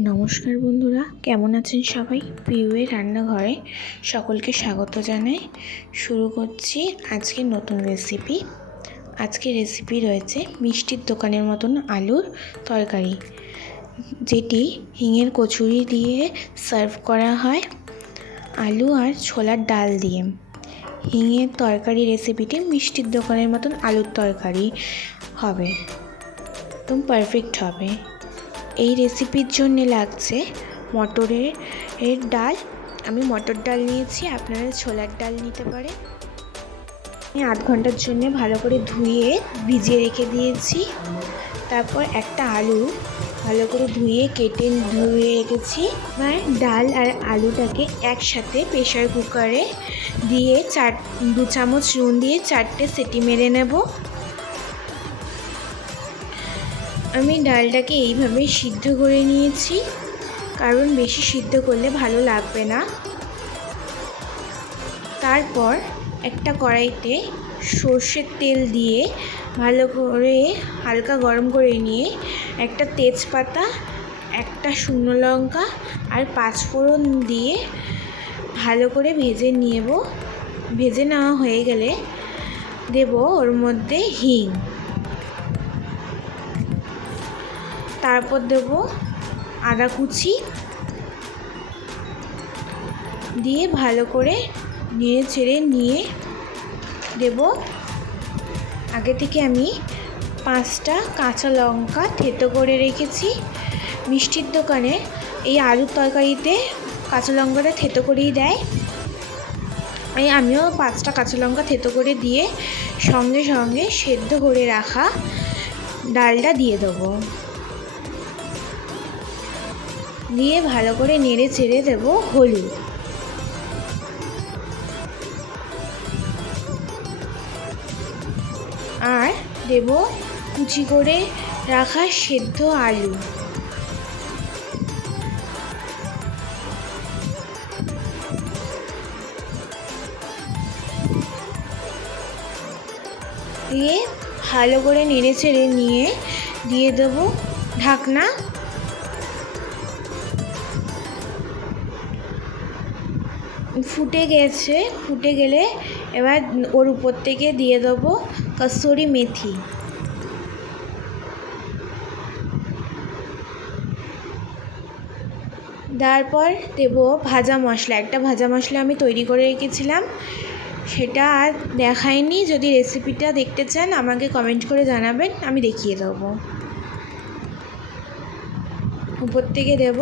নমস্কার বন্ধুরা, কেমন আছেন সবাই? পিউয়ের রান্নাঘরে সকলকে স্বাগত জানাই। শুরু করছি আজকের নতুন রেসিপি। আজকের রেসিপি রয়েছে মিষ্টির দোকানের মতন আলুর তরকারি, যেটি হিঙের কচুরি দিয়ে সার্ভ করা হয় আলু আর ছোলার ডাল দিয়ে। হিঙের তরকারি রেসিপিটি মিষ্টির দোকানের মতন আলুর তরকারি হবে, একদম পারফেক্ট হবে। এই রেসিপির জন্য লাগছে মটরের ডাল। আমি মটর ডাল নিয়েছি, আপনারা ছোলার ডাল নিতে পারেন। আমি আধ ঘন্টার জন্য ভালো করে ধুয়ে ভিজিয়ে রেখে দিয়েছি। তারপর একটা আলু ভালো করে কেটে ধুয়ে রেখেছি। এবার ডাল আর আলুটাকে একসাথে প্রেশার কুকারে দিয়ে 2 চামচ নুন দিয়ে 4টে সিটি মেরে নেব। আমি ডালটাকে এইভাবে সিদ্ধ করে নিয়েছি, কারণ বেশি সিদ্ধ করলে ভালো লাগবে না। তারপর একটা কড়াইতে সর্ষের তেল দিয়ে ভালো করে হালকা গরম করে নিয়ে একটা তেজপাতা, একটা শুকনো লঙ্কা আর 5 ফোড়ন দিয়ে ভালো করে ভেজে নেওয়া হয়ে গেলে দেব ওর মধ্যে হিং। তারপর দেব আদা কুচি দিয়ে ভালো করে নেড়ে চেড়ে নিয়ে দেব আগে থেকে আমি 5টা কাঁচা লঙ্কা থেতো করে রেখেছি। মিষ্টির দোকানে এই আলুর তরকারিতে কাঁচা লঙ্কাটা থেতো করেই দেয়। আমিও 5টা কাঁচা লঙ্কা থেতো করে দিয়ে সঙ্গে সঙ্গে সেদ্ধ করে রাখা ডালটা দিয়ে দেবো। দিয়ে ভালো করে নেড়ে চেড়ে দেব হলুদ, আর দেব কুচি করে রাখা সেদ্ধ আলু। দিয়ে ভালো করে নেড়ে চেড়ে নিয়ে দিয়ে দেব ঢাকনা। ফুটে গেলে এবার ওর উপর থেকে দিয়ে দেবো কসুরি মেথি। তারপর দেব ভাজা মশলা। একটা ভাজা মশলা আমি তৈরি করে রেখেছিলাম, সেটা আর দেখাইনি। যদি রেসিপিটা দেখতে চান আমাকে কমেন্ট করে জানাবেন, আমি দেখিয়ে দেবো। উপর থেকে দেব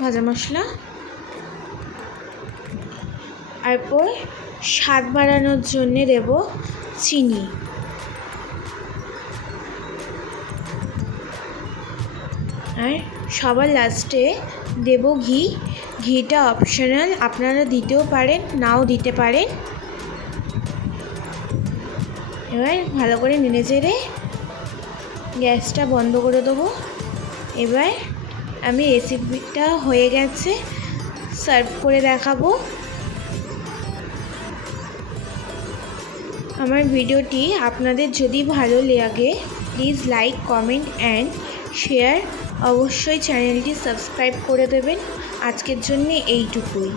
ভাজা মশলা, তারপর স্বাদ বাড়ানোর জন্যে দেব চিনি। আর সবার লাস্টে দেব ঘি। ঘিটা অপশনাল, আপনারা দিতেও পারেন, নাও দিতে পারেন। এবার ভালো করে নেড়ে চেড়ে গ্যাসটা বন্ধ করে দেবো। এবার আমি রেসিপিটা হয়ে গেছে, সার্ভ করে দেখাবো। আমার ভিডিওটি আপনাদের যদি ভালো লাগে please like, comment and share. অবশ্যই চ্যানেলটি সাবস্ক্রাইব করে দেবেন। আজকের জন্য এইটুকুই।